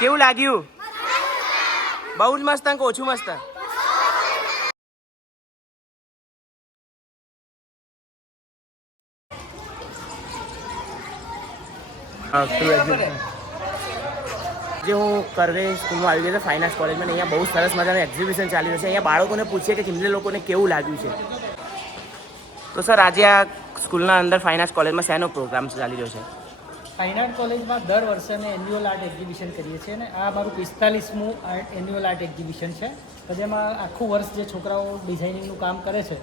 કેવું લાગ્યું? બહુ જ મસ્ત કે ઓછું મસ્ત? જે હું કરવે સ્કૂલમાં આવી ગયો હતો ફાઇન આર્ટ્સ કોલેજમાં, અહીંયા બહુ સરસ મજાનું એક્ઝિબિશન ચાલી રહ્યું છે. અહીંયા બાળકોને પૂછીએ કે કિમલે લોકોને કેવું લાગ્યું છે. તો સર આજે આ સ્કૂલના અંદર ફાઇન આર્ટ્સ કોલેજમાં શેનો પ્રોગ્રામ ચાલી રહ્યો છે? ફાઇન આર્ટ કોલેજમાં દર વર્ષે અમે એન્યુઅલ આર્ટ એક્ઝિબિશન કરીએ છીએ અને આ મારું 45મું એન્યુઅલ આર્ટ એક્ઝિબિશન છે. તો જેમાં આખું વર્ષ જે છોકરાઓ ડિઝાઇનિંગનું કામ કરે છે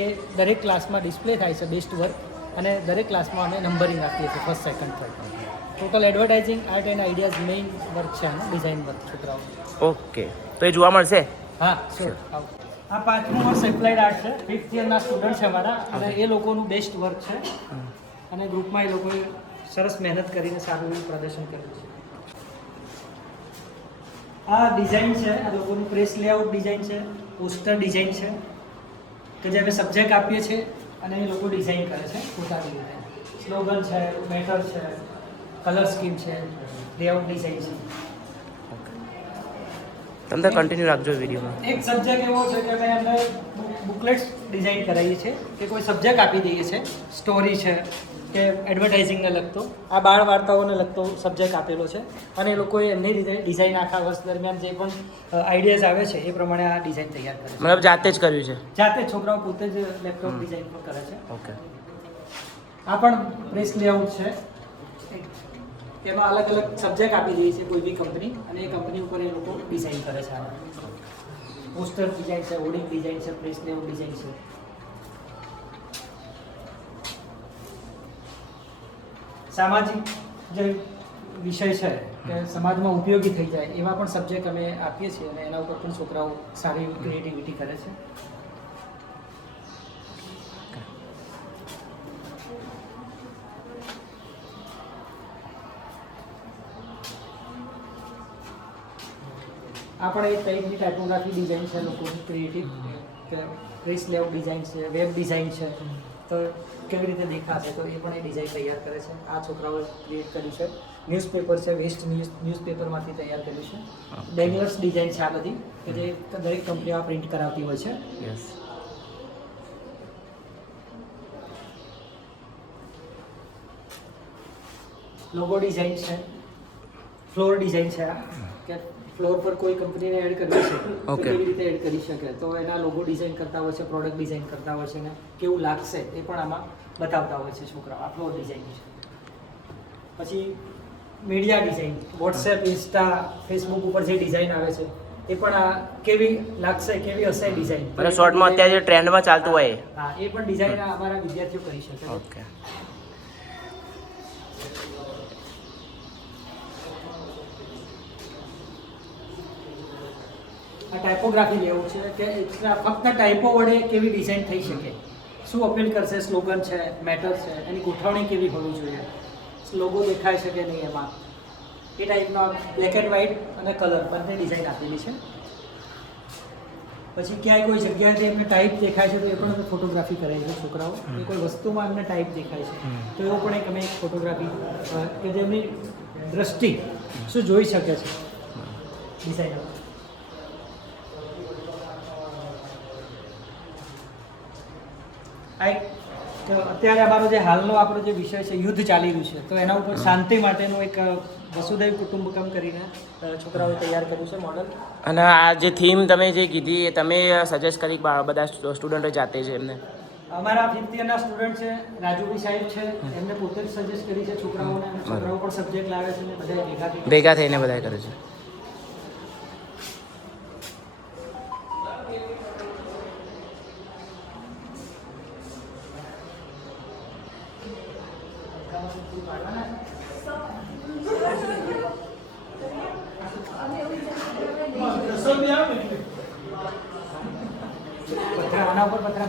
એ દરેક ક્લાસમાં ડિસ્પ્લે થાય છે બેસ્ટ વર્ક, અને દરેક ક્લાસમાં અમે નંબરિંગ આપીએ છીએ first, second, third. Total advertising art and ideas main work છે આનું, ડિઝાઇન વર્ક છોકરાઓ. ઓકે, તો એ જોવા મળશે? હા શ્યોર. આ 5મું વર્ષ એપ્લાઇડ આર્ટ છે. 5th યરના સ્ટુડન્ટ છે અમારા, અને એ લોકોનું બેસ્ટ વર્ક છે અને ગ્રુપમાં એ લોકોએ સરસ મહેનત કરીને સારું એવું પ્રદર્શન કર્યું છે. આ ડિઝાઇન છે, આ લોકોનું પ્રેસ લેઆઉટ ડિઝાઇન છે, પોસ્ટર ડિઝાઇન છે કે જે અમે સબ્જેક્ટ આપીએ છીએ અને એ લોકો ડિઝાઇન કરે છે પોતાની રીતે. સ્લોગન છે, મેટર છે, કલર સ્કીમ છે, લેઆઉટ ડિઝાઇન છે. તમે કન્ટિન્યુ રાખજો વિડીયોમાં. એક સબ્જેક્ટ એવો છે કે અમે એમને બુકલેટ્સ ડિઝાઇન કરાવીએ છીએ કે કોઈ સબ્જેક્ટ આપી દઈએ છીએ, સ્ટોરી છે કે એડવર્ટાઇઝિંગને લગતો, આ બાળ વાર્તાઓને લગતો સબ્જેક્ટ આપેલો છે અને એ લોકોએ એમની રીતે ડિઝાઇન આખા વર્ષ દરમિયાન જે પણ આઈડિયાઝ આવે છે એ પ્રમાણે આ ડિઝાઇન તૈયાર કરે છે. મતલબ જાતે જ કર્યું છે? જાતે છોકરાઓ પોતે જ લેપટોપ ડિઝાઇન પણ કરે છે. ઓકે. આ પણ પ્રેસ લેઆઉટ છે. એમાં અલગ અલગ સબ્જેક્ટ આપી દઈએ છે કોઈ બી કંપની, અને એ કંપની ઉપર એ લોકો ડિઝાઇન કરે છે. પોસ્ટર ડિઝાઇન છે, હોર્ડિંગ ડિઝાઇન છે, પ્રેસ લેઆઉટ ડિઝાઇન છે. સામાજિક જે વિષય છે કે સમાજમાં ઉપયોગી થઈ જાય એવા પણ સબ્જેક્ટ અમે આપીએ છીએ અને એના ઉપર પણ છોકરાઓ સારી ક્રિએટિવિટી કરે છે. આ પણ એક ટાઈપની ટાઇપોગ્રાફી ડિઝાઇન છે લોકોની ક્રિએટિવ, કે પ્રેસ લેઆઉટ ડિઝાઇન છે, વેબ ડિઝાઇન છે, તો કેવી રીતે દેખાશે તો એ પણ એ ડિઝાઇન તૈયાર કરે છે. આ છોકરાઓએ ક્રિએટ કર્યું છે. ન્યૂઝપેપર છે, વેસ્ટ ન્યૂઝપેપરમાંથી તૈયાર કર્યું છે. ડેંગલર્સ ડિઝાઇન છે આ બધી, કે જે દરેક કંપનીઓ પ્રિન્ટ કરાવતી હોય છે. યસ. લોગો ડિઝાઇન છે, ફ્લોર ડિઝાઇન છે, કે ફ્લોર પર કોઈ કંપનીને એડ કરવી છે તો કેવી રીતે એડ કરી શકે, તો એના લોગો ડિઝાઇન કરતા હોય છે, પ્રોડક્ટ ડિઝાઇન કરતા હોય છે, ને કેવું લાગશે એ પણ આમાં બતાવતા હોય છે છોકરાઓ. આ ફ્લોર ડિઝાઇન છે. પછી media design, WhatsApp, Insta, Facebook ઉપર જે ડિઝાઇન આવે છે એ પણ આ કેવી લાગશે, કેવી હશે ડિઝાઇન, એટલે શોર્ટમાં અત્યારે જે ટ્રેન્ડમાં ચાલતું હોય હા એ પણ ડિઝાઇન અમારા વિદ્યાર્થીઓ કરી શકે. ઓકે. આ ટાઇપોગ્રાફી લેવું છે કે ફક્ત ટાઇપો વડે કેવી ડિઝાઇન થઈ શકે, શું અપીલ કરશે, સ્લોગન છે, મેટર છે, એની ગોઠવણી કેવી હોવી જોઈએ, લોગો દેખાય છે કે નહીં એમાં, એ ટાઈપનો બ્લેક એન્ડ વ્હાઇટ અને કલર બંને ડિઝાઇન આપેલી છે. પછી ક્યાંય કોઈ જગ્યાએ એમને ટાઈપ દેખાય છે તો એ પણ અમે ફોટોગ્રાફી કરાવી છે છોકરાઓ, કે કોઈ વસ્તુમાં એમને ટાઈપ દેખાય છે તો એવો પણ એક અમે ફોટોગ્રાફી કે જેમની દ્રષ્ટિ શું જોઈ શકે છે ડિઝાઇનર. અત્યારે અમારો જે હાલનો આપણો જે વિષય છે યુદ્ધ ચાલી રહ્યું છે, તો એના ઉપર શાંતિ માટેનું એક વસુધૈવ કુટુંબકમ કરીને છોકરાઓએ તૈયાર કર્યું છે મોડલ. અને આ જે થીમ તમે જે કીધી એ તમે સજેસ્ટ કરી બધા સ્ટુડન્ટો જાતે છે એમને? અમારા 5th યરના સ્ટુડન્ટ છે, રાજુભાઈ સાહેબ છે, એમને પોતે જ સજેસ્ટ કરી છે છોકરાઓને, અને છોકરાઓ પણ સબ્જેક્ટ લાવે છે ને બધા ભેગા થઈને બધા કરે છે. આના ઉપર પતરા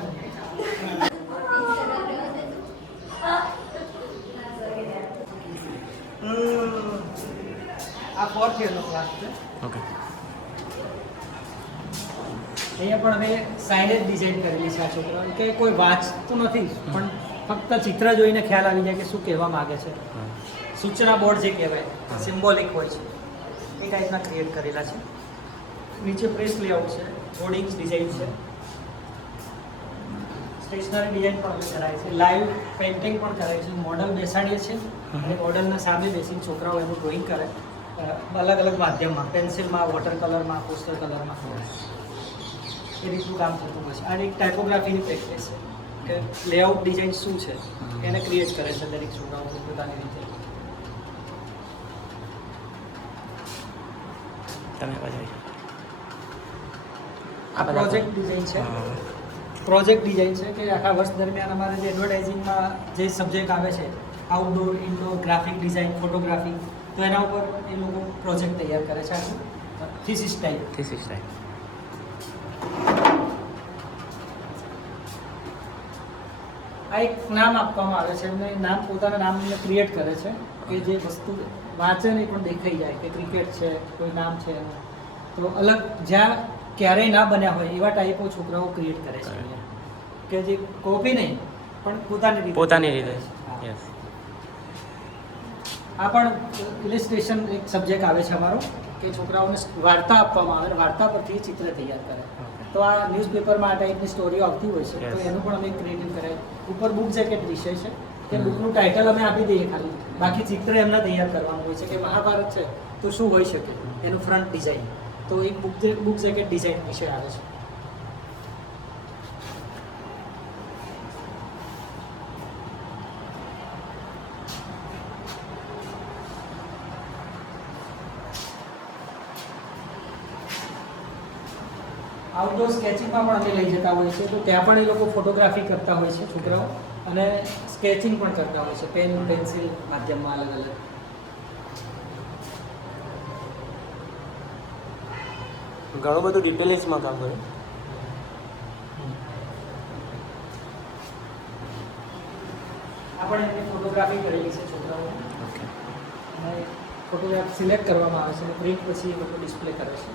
આ 4th યરનો ક્લાસ છે. ઓકે. અહીંયા પણ અમે સાઇનેજ ડિઝાઇન કરેલી છે આ છોકરા, કે કોઈ વાંચતું નથી પણ ફક્ત ચિત્ર જોઈને ખ્યાલ આવી જાય કે શું કહેવા માગે છે. સૂચના બોર્ડ જે કહેવાય, સિમ્બોલિક હોય છે, એ ટાઈપના ક્રિએટ કરેલા છે. નીચે પ્રેસ લેઆઉટ છે, હોર્ડિંગ્સ ડિઝાઇન છે, સ્ટેશનરી ડિઝાઇન પણ અમે કરાય છે, લાઈવ પેઇન્ટિંગ પણ કરાય છે, મોડલ બેસાડીએ છીએ અને મોડલના સામે બેસીને છોકરાઓ એનું ડ્રોઈંગ કરે અલગ અલગ માધ્યમમાં, પેન્સિલમાં, વોટર કલરમાં, પોસ્ટર કલરમાં એ રીતનું કામ થતું હોય છે. અને એક ટાઇપોગ્રાફીની પ્રેક્ટિસ છે કે લેઆઉટ ડિઝાઇન શું છે એને ક્રિએટ કરે છે દરેક છોકરાઓ પોતાની રીતે. આ પ્રોજેક્ટ ડિઝાઇન છે. પ્રોજેક્ટ ડિઝાઇન છે કે આખા વર્ષ દરમિયાન અમારે જે એડવર્ટાઇઝિંગમાં જે સબ્જેક્ટ આવે છે outdoor, indoor, graphic design, photography, તો એના ઉપર એ લોકો પ્રોજેક્ટ તૈયાર કરે છે આખું થીસીસ ટાઈપ. આ એક નામ આપવામાં આવે છે, એમને નામ પોતાના નામને ક્રિએટ કરે છે કે જે વસ્તુ વાંચે નહીં પણ દેખાઈ જાય કે ક્રિકેટ છે, કોઈ નામ છે એનું. તો અલગ જ્યાં ક્યારેય ના બન્યા હોય એવા ટાઈપો છોકરાઓ ક્રિએટ કરે છે કે જે કોપી નહીં પણ પોતાની રીતે. યસ. આ પણ ઇલિસ્ટ્રેશન એક સબ્જેક્ટ આવે છે અમારો કે છોકરાઓને વાર્તા આપવામાં આવે, વાર્તા પરથી ચિત્ર તૈયાર કરે. તો આ ન્યૂઝપેપરમાં આ ટાઈપની સ્ટોરીઓ આવતી હોય છે, તો એનું પણ અમે ક્રિએટિવ કરાય. ઉપર બુક જેકેટ વિષય છે કે બુકનું ટાઇટલ અમે આપી દઈએ ખાલી, બાકી ચિત્ર એમને તૈયાર કરવાનું હોય છે કે મહાભારત છે તો શું હોઈ શકે એનું ફ્રન્ટ ડિઝાઇન. તો એક બુક જેકેટ ડિઝાઇન વિષય આવે છે. આઉટડોર સ્કેચિંગમાં પણ અમે લઈ જતા હોય છે, તો ત્યાં પણ એ લોકો ફોટોગ્રાફી કરતા હોય છે છોકરાઓ અને સ્કેચિંગ પણ કરતા હોય છે પેન, પેન્સિલ માધ્યમમાં અલગ અલગ. ઘણું બધું ડિટેલ્સમાં કામ કર્યું. આ પણ એમની ફોટોગ્રાફી કરેલી છે છોકરાઓને. અને ફોટોગ્રાફ સિલેક્ટ કરવામાં આવે છે અને પ્રિન્ટ પછી એ લોકો ડિસ્પ્લે કરે છે.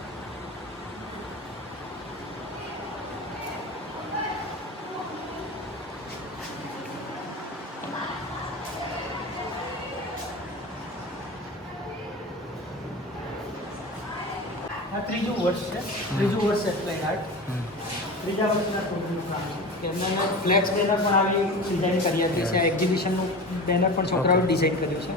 આ ત્રીજું વર્ષ છે, ત્રીજું વર્ષ એપ્લાઇડ આર્ટ. ત્રીજા વર્ષના છોકરીનું કામ છે કે એમને ફ્લેક્સ બેનર પણ આવી ડિઝાઇન કરી આપી છે. આ એક્ઝિબિશનનું બેનર પણ છોકરાઓએ ડિઝાઇન કર્યું છે.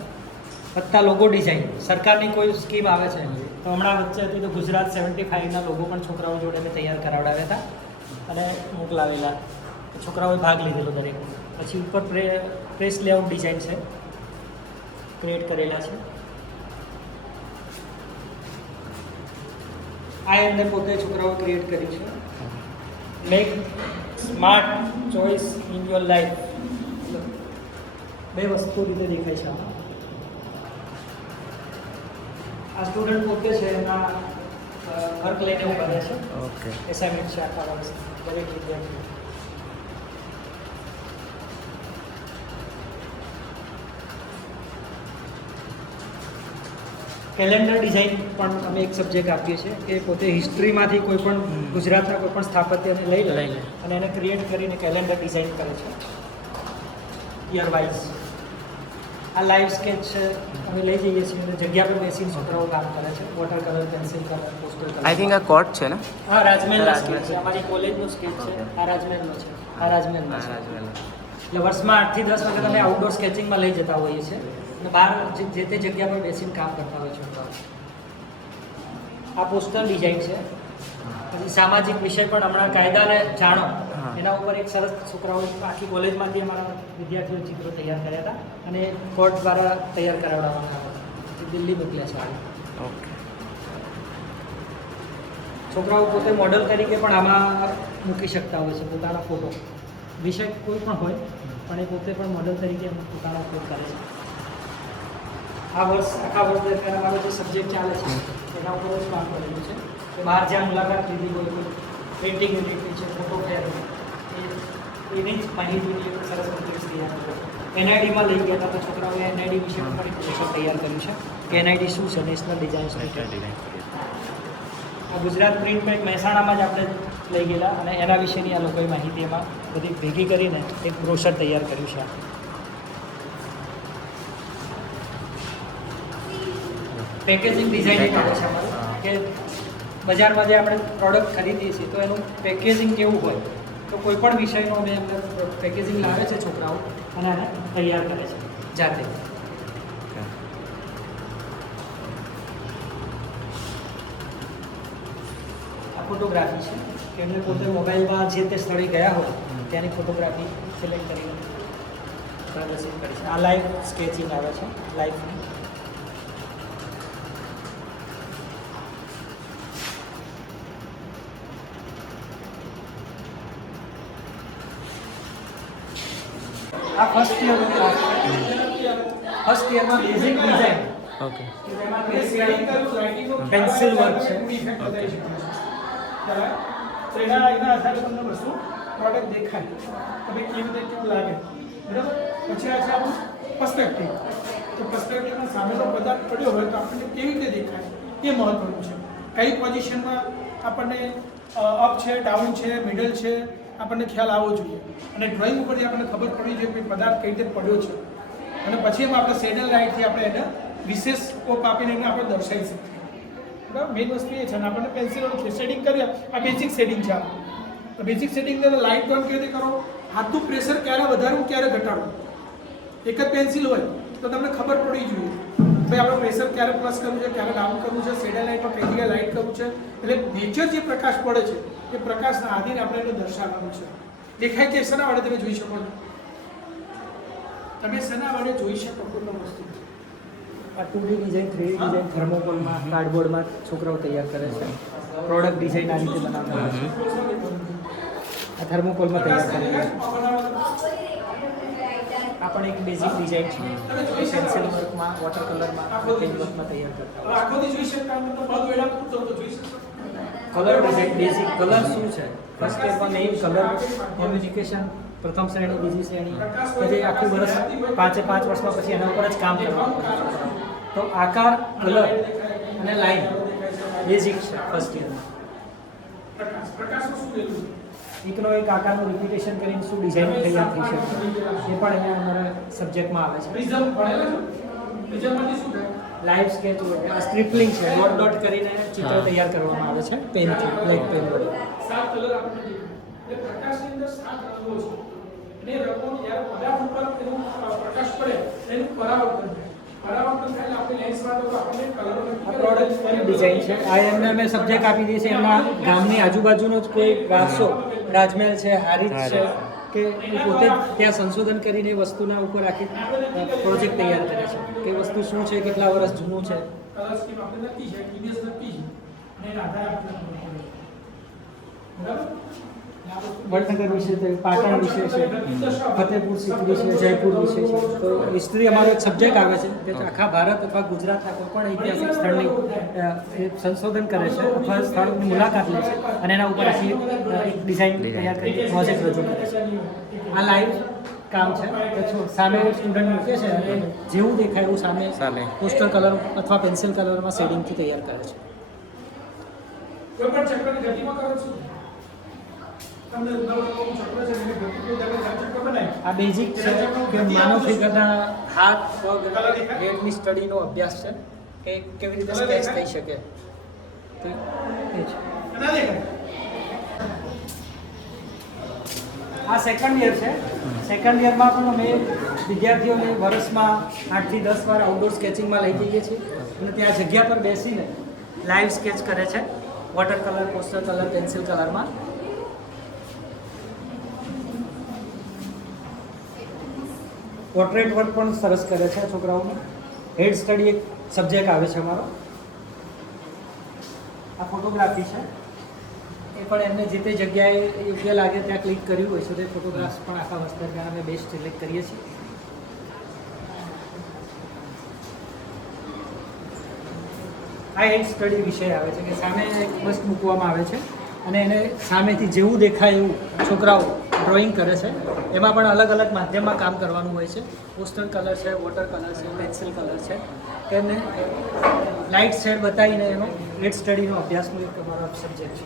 વત્તા લોગો ડિઝાઇન, સરકારની કોઈ સ્કીમ આવે છે તો હમણાં વચ્ચે હતી તો ગુજરાત 75ના લોગો પણ છોકરાઓ જોડે મેં તૈયાર કરાવડાવ્યા હતા અને મોકલાવેલા. છોકરાઓએ ભાગ લીધેલો દરેક. પછી ઉપર પ્રેસ લેઆઉટ ડિઝાઇન છે, ક્રિએટ કરેલા છે. આ એમને પોતે છોકરાઓ ક્રિએટ કર્યું છે. Make smart choice in your life. બે વસ્તુ રીતે દેખાય છે આમાં. આ સ્ટુડન્ટ પોતે છે એના વર્ક લઈને ઉભા રહે છે. ઓકે. એસાઇનમેન્ટ છે આખા વર્ષ દરેક વિદ્યાર્થી. કેલેન્ડર ડિઝાઇન પણ અમે એક સબ્જેક્ટ આપીએ છીએ કે પોતે હિસ્ટ્રીમાંથી કોઈ પણ ગુજરાતના કોઈ પણ સ્થાપત્યને લઈ લે અને એને ક્રિએટ કરીને કેલેન્ડર ડિઝાઇન કરે છે યર વાઇઝ. આ લાઈવ સ્કેચ છે અમે લઈ જઈએ છીએ અને જગ્યા પર બેસીને છોકરાઓ કામ કરે છે. Water colour, pencil colour, poster colour. I think આ કોટ છે ને? હા, રાજમહેલનો સ્કેચ છે. અમારી કોલેજનો સ્કેચ છે. આ રાજમહેલનો છે. આ રાજમહેલનો છે. એટલે વર્ષમાં 8 થી 10 વખત અમે આઉટડોર સ્કેચિંગમાં લઈ જતા હોઈએ છીએ અને બહાર જે તે જગ્યા પર બેસીને કામ કરતા હોય છે. આ પોસ્ટર ડિઝાઇન છે. પછી સામાજિક વિષય પણ હમણાં કાયદાને જાણો એના ઉપર એક સરસ છોકરાઓ આખી કોલેજમાંથી અમારા વિદ્યાર્થીઓ ચિત્રો તૈયાર કર્યા હતા અને કોર્ટ દ્વારા તૈયાર કરાવડાવવામાં આવ્યા. દિલ્હી મોકલ્યા છે. ઓકે. છોકરાઓ પોતે મોડલ તરીકે પણ આમાં મૂકી શકતા હોય છે પોતાના ફોટો. વિષય કોઈ પણ હોય પણ એ પોતે પણ મોડલ તરીકે પોતાનો ઉપયોગ કરે છે. આ વર્ષ આખા વર્ષ દરમિયાન અમારો જે સબ્જેક્ટ ચાલે છે એના ઉપર જ કામ કરેલું છે કે બહાર જ્યાં મુલાકાત લીધી હોય કોઈ પેઇન્ટિંગ યુનિટની છે, ફોટો ફેર એની જ માહિતીની એક સરસ મેટ્રિક્સ તૈયાર કર્યો. એનઆઈડીમાં લઈ ગયા હતા તો છોકરાઓએ એનઆઈડી વિશે પણ એક લેસન તૈયાર કર્યું છે કે એનઆઈડી શું છે, નેશનલ ડિઝાઇન સ્ટેન્ડર્ડ. આ ગુજરાત પ્રિન્ટ બેંક મહેસાણામાં જ આપણે લઈ ગયેલા અને એના વિશેની આ લોકોએ માહિતી એમાં બધી ભેગી કરીને એક બ્રોશર તૈયાર કર્યું છે. પેકેજિંગ ડિઝાઇનિંગ આવે છે અમારું કે બજારમાં જે આપણે પ્રોડક્ટ ખરીદીએ છીએ તો એનું પેકેજિંગ કેવું હોય તો કોઈ પણ વિષયનો અમે અંદર પેકેજિંગ લાવે છે છોકરાઓ અને એને તૈયાર કરે છે જાતે. આ ફોટોગ્રાફી છે કે એમને પોતે મોબાઈલમાં જે તે સ્થળે ગયા હોય ત્યાંની ફોટોગ્રાફી સિલેક્ટ કરીને પ્રદર્શિત કરે છે. આ લાઈવ સ્કેચિંગ આવે છે લાઈવ. આ ફર્સ્ટ યરમાં basic design okay. Pencil work છે. તો એના આધારે તમને વસ્તુ પ્રોડક્ટ દેખાય તમે કેવી રીતે કેવું લાગે બરાબર. પછી આ છે આપણું પર્સપેક્ટિવ. તો પર્સપેક્ટિવમાં સામેનો પદાર્થ પડ્યો હોય તો આપણને કેવી રીતે દેખાય એ મહત્વનું છે. કઈ પોઝિશનમાં આપણને અપ છે, ડાઉન છે, મિડલ છે, આપણને ખ્યાલ આવવો જોઈએ. અને ડ્રોઈંગ ઉપરથી આપણને ખબર પડવી જોઈએ કે પદાર્થ કઈ રીતે પડ્યો છે અને પછી એમાં આપણે શેડર લાઇટથી આપણે એને વિશેષ સ્કોપ આપીને એને આપણે દર્શાવી શકીએ. બરાબર. મેઇન વસ્તુ એ છે અને આપણને પેન્સિલનું શેડિંગ કરીએ. આ બેઝિક શેડિંગ છે આપણું. તો બેઝિક શેડિંગ લાઇટ ડોન કેવી રીતે કરો, હાથનું પ્રેશર ક્યારે વધારવું ક્યારે ઘટાડવું. એક જ પેન્સિલ હોય તો તમને ખબર પડી જોઈએ ભાઈ આપણે પ્રેશર ક્યારે પ્લસ કરવું છે, ક્યારે ડાઉન કરવું છે, શેડર લાઇટમાં કઈ જગ્યાએ લાઇટ કરવું છે. એટલે નેચર જે પ્રકાશ પડે છે એ પ્રકાશના આધીન આપણે એને દર્શાવવાનું છે. દેખાય કે શેના વડે તમે જોઈ શકો છો? તમે શેના વડે જોઈ શકો કોઈ વસ્તુ? આ 2D ડિઝાઇન, 3D ડિઝાઇન થર્મોકોલમાં, કાર્ડબોર્ડમાં છોકરાઓ તૈયાર કરે છે. પ્રોડક્ટ ડિઝાઇન આ રીતે બનાવવામાં આવે છે. આ થર્મોકોલમાં તૈયાર કરે છે. આ પણ એક બેઝિક ડિઝાઇન છે. પેન્સિલ વર્કમાં, વોટર કલરમાં, પેન વર્કમાં તૈયાર કરતા હોય. આખોથી જોઈ શકતા તો પગ વેડા પૂરતો તો જોઈ શકો. કલર ડિઝાઇન, બેઝિક કલર શું છે? ફર્સ્ટ યરમાં નેમ, કલર, કોમ્યુનિકેશન, પ્રથમ શ્રેણી, બીજી શ્રેણી, કે જે આખું વર્ષ 5 વર્ષમાં પછી એના ઉપર જ કામ કરવાનું હોય છે. તો આકાર, કલર અને લાઈન બેઝિક છે ફર્સ્ટ યરમાં. પ્રકાશમાં શું લેવું છે? એકનો એક આકારનું રિપીટેશન કરીને શું ડિઝાઇન તૈયાર થઈ શકે એ પણ અહીંયા અમારા સબ્જેક્ટમાં આવે છે. પ્રિઝમ ભણેલા છો? પ્રિઝમમાંથી શું થાય? લાઈવ સ્કેચ હોય, આ સ્ટ્રિપલિંગ છે, ડોટ ડોટ કરીને ચિત્ર તૈયાર કરવામાં આવે છે પેનથી, બ્લેક પેન વડે. 7 કલર આપણને દેખાય. એટલે પ્રકાશની અંદર 7 રંગો છે. અને રંગોની જ્યારે પદાર્થ ઉપર એનો પ્રકાશ પડે એનું પરાવર્તન થાય. પરાવર્તન થાય એટલે આપણે લેન્સમાં તો આપણને કલરો પ્રોડક્ટ ડિઝાઇન છે. આ એમને અમે સબ્જેક્ટ આપી દઈએ છીએ. એમના ગામની આજુબાજુનો જ કોઈ વારસો, રાજમહેલ છે, હારીજ છે, કે એ પોતે ત્યાં સંશોધન કરીને એ વસ્તુના ઉપર આખી પ્રોજેક્ટ તૈયાર કરે છે કે વસ્તુ શું છે, કેટલા વર્ષ જૂનું છે. કલર સ્કીમ આપણે નક્કી છે, ઇમેજ નક્કી છે અને એના આધારે આપણે બરાબર. વડનગર વિશે છે, પાટણ વિશે છે, ફતેહપુર સિક્રી છે, જયપુર વિશે છે. તો હિસ્ટ્રી અમારો એક સબ્જેક્ટ આવે છે કે આખા ભારત અથવા ગુજરાતના કોઈ પણ ઐતિહાસિક સ્થળની સંશોધન કરે છે અથવા સ્થળની મુલાકાત લે છે અને એના ઉપર આખી એક ડિઝાઇન તૈયાર કરી પ્રોજેક્ટ રજૂ કરે છે. આ લાઈવ કામ છે. તો સામે સ્ટુડન્ટ મૂકે છે અને જેવું દેખાય એવું સામે પોસ્ટર કલર અથવા પેન્સિલ કલરમાં શેડિંગથી તૈયાર કરે છે. કોઈ પણ ચક્રની ગતિમાં કરો છો તમને નવું ચક્ર છે એની ગતિ કોઈ જગ્યાએ ચક્ર બનાય. આ બેઝિક છે કે માનવ ફિગરના હાથ, પગ, હેડની સ્ટડીનો અભ્યાસ છે કે કેવી રીતે સ્કેચ થઈ શકે તે છે. ના દેખાય. આ સેકન્ડ યર છે. સેકન્ડ યરમાં પણ અમે વિદ્યાર્થીઓને વર્ષમાં 8 થી 10 વાર આઉટડોર સ્કેચિંગમાં લઈ જઈએ છીએ અને ત્યાં જગ્યા પર બેસીને લાઈવ સ્કેચ કરે છે. Water colour, poster colour, pencil કલરમાં. પોર્ટ્રેટ વર્ક પણ સરસ કરે છે છોકરાઓને. હેડ સ્ટડી એક સબ્જેક્ટ આવે છે અમારો. આ ફોટોગ્રાફી છે. એ પણ એમને જે તે જગ્યાએ યોગ્ય લાગે ત્યાં ક્લિક કર્યું હોય છે તે ફોટોગ્રાફ્સ પણ આખા વર્ષ દરમિયાન અમે બેસ્ટ સિલેક્ટ કરીએ છીએ. આ હેડ સ્ટડી વિષય આવે છે કે સામે એક વસ્તુ મૂકવામાં આવે છે અને એને સામેથી જેવું દેખાય એવું છોકરાઓ ડ્રોઈંગ કરે છે. એમાં પણ અલગ અલગ માધ્યમમાં કામ કરવાનું હોય છે. પોસ્ટર કલર છે, વોટર કલર છે, પેન્સિલ કલર છે. એને લાઇટ શેડ બતાવીને એનો હેડ સ્ટડીનો અભ્યાસનો એક અમારો સબ્જેક્ટ છે.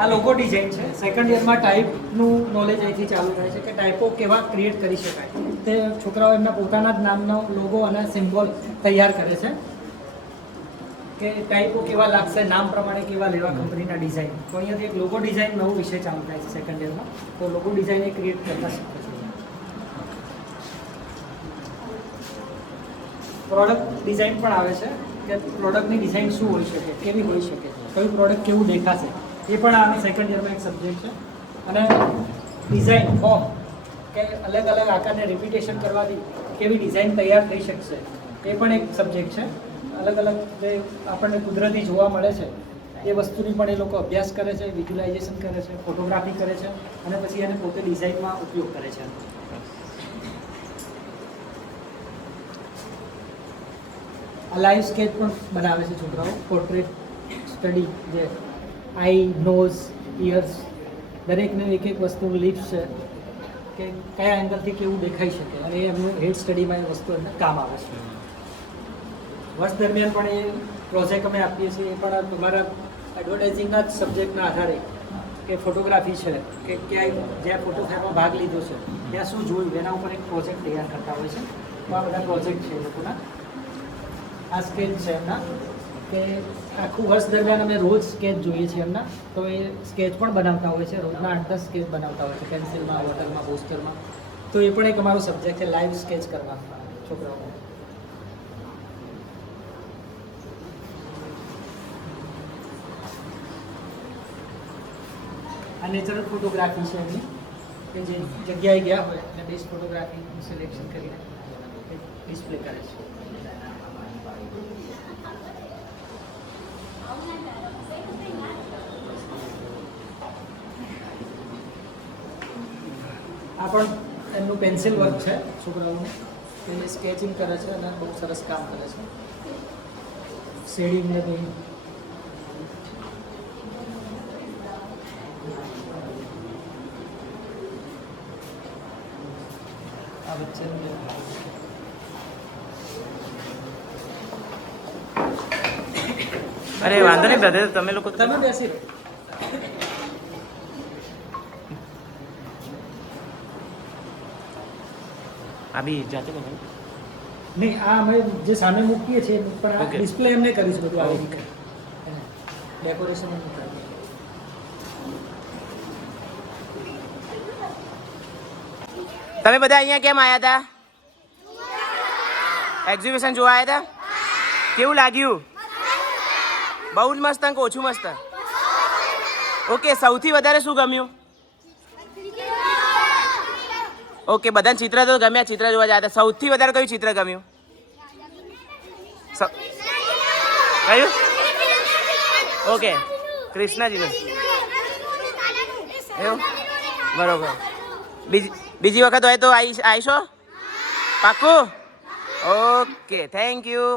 આ લોગો ડિઝાઇન છે. સેકન્ડ યરમાં ટાઈપનું નોલેજ અહીંથી ચાલુ થાય છે કે ટાઈપો કેવા ક્રિએટ કરી શકાય. તે છોકરાઓ એમના પોતાના જ નામનો લોગો અને સિમ્બોલ તૈયાર કરે છે કે ટાઈપો કેવા લાગશે, નામ પ્રમાણે કેવા લેવા કંપનીના ડિઝાઇન. તો અહીંયાથી એક લોગો ડિઝાઇન નવો વિષય ચાલુ થાય છે સેકન્ડ યરમાં. તો લોગો ડિઝાઇન એ ક્રિએટ કરતા શીખે છે. પ્રોડક્ટ ડિઝાઇન પણ આવે છે કે પ્રોડક્ટની ડિઝાઇન શું હોઈ શકે, કેવી હોઈ શકે, કયું પ્રોડક્ટ કેવું દેખાશે, એ પણ આ સેકન્ડ યરમાં એક સબ્જેક્ટ છે. અને ડિઝાઇન ફોર્મ કે અલગ અલગ આકારને રિપીટેશન કરવાથી કેવી ડિઝાઇન તૈયાર થઈ શકશે એ પણ એક સબ્જેક્ટ છે. અલગ અલગ જે આપણને કુદરતી જોવા મળે છે એ વસ્તુની પણ એ લોકો અભ્યાસ કરે છે, વિઝ્યુલાઇઝેશન કરે છે, ફોટોગ્રાફી કરે છે અને પછી એને પોતે ડિઝાઇનમાં ઉપયોગ કરે છે. આ લાઈવ સ્કેચ પણ બનાવે છે છોકરાઓ. પોર્ટ્રેટ સ્ટડી, જે આઈ, નોઝ, ઇયર્સ, દરેકને એક એક વસ્તુ, લિપ્સ છે કે કયા એંગલથી કેવું દેખાઈ શકે, અને એ એમનું હેડ સ્ટડીમાં એ વસ્તુ એમને કામ આવે છે. વર્ષ દરમિયાન પણ એ પ્રોજેક્ટ અમે આપીએ છીએ. એ પણ તમારા એડવર્ટાઇઝિંગના જ સબ્જેક્ટના આધારે કે ફોટોગ્રાફી છે કે ક્યાંય જ્યાં ફોટોગ્રાફમાં ભાગ લીધો છે ત્યાં શું જોયું એના ઉપર એક પ્રોજેક્ટ તૈયાર કરતા હોય છે. તો આ બધા પ્રોજેક્ટ છે એ લોકોના. આ સ્કેચ છે એમના કે આખું વર્ષ દરમિયાન અમે રોજ સ્કેચ જોઈએ છીએ એમના. તો એ સ્કેચ પણ બનાવતા હોય છે. રોજના 8-10 સ્કેચ બનાવતા હોય છે, પેન્સિલમાં, વોટરમાં, પોસ્ટરમાં. તો એ પણ એક અમારો સબ્જેક્ટ છે, લાઈવ સ્કેચ કરવા છોકરાઓ. આ નેચરલ ફોટોગ્રાફી છે એમની, કે જે જગ્યાએ ગયા હોય અને બેસ્ટ ફોટોગ્રાફીનું સિલેક્શન કરીને ડિસ્પ્લે કરે છે. આ પણ એમનું પેન્સિલ વર્ક છે છોકરાઓનું, કે સ્કેચિંગ કરે છે અને બહુ સરસ કામ કરે છે. શેડિંગ ને બધું. આ વચ્ચે અરે વાંધો નહીં બ્રધર, તમે લોકો તમે બેસી રહો. આ બી જાતે બનાવ્યું? નહીં, આ અમે જે સામે મૂકીએ છીએ પણ આ Okay. ડિસ્પ્લે એમને કરીશું બધું આવી રીતે. ડેકોરેશન એમને કરીએ. તમે બધા અહીંયા કેમ આવ્યા હતા? એક્ઝિબિશન જોવા આવ્યા હતા? કેવું લાગ્યું? બહુ જ મસ્ત કે ઓછું મસ્ત? ઓકે, સૌથી વધારે શું ગમ્યું? ઓકે, બધા ચિત્ર તો ગમ્યા, ચિત્ર જોવા જતા. સૌથી વધારે કયું ચિત્ર ગમ્યું? કયું? ઓકે, કૃષ્ણજીનું. એવું? બરોબર. બીજી વખત હોય તો આવીશો? પાક્કું? Okay, thank you.